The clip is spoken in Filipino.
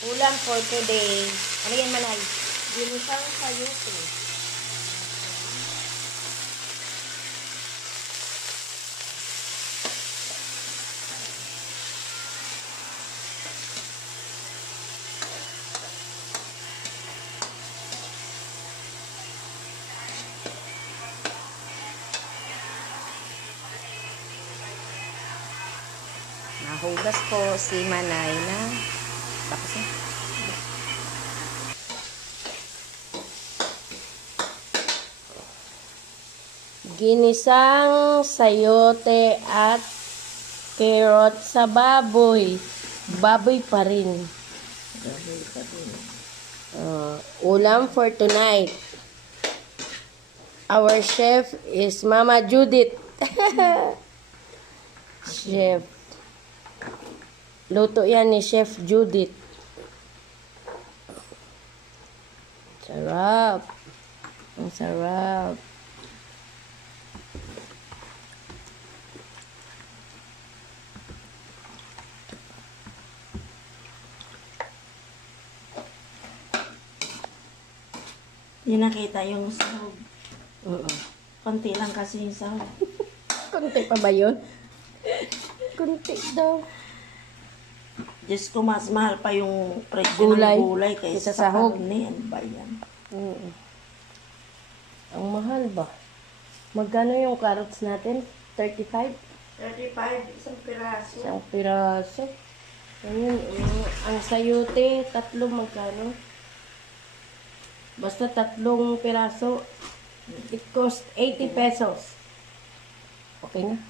Ulam for today. Ano yan, Manay? Ginisang sayote. Nahugas po si Manay na tapos na. Ginisang sayote at carrot sa baboy. Baboy pa rin. Ulam for tonight. Our chef is Mama Judith. Chef. Luto yan ni Chef Judith. Sarap. Ang sarap. Hindi nakita yung sahog. Oo. Konti lang kasi yung sahog. Kunti pa ba yun? Kunti daw. Diyos ko, mas mahal pa yung presyo Gulay. ng gulay kaysa sa Sahog. karne. Ano ba yan? Oo. Ang mahal ba? Magkano yung carrots natin? 35? 35, isang piraso. Isang piraso. Ayun, ang sayote, magkano? Basta 3 piraso. It cost 80 pesos. Okay na.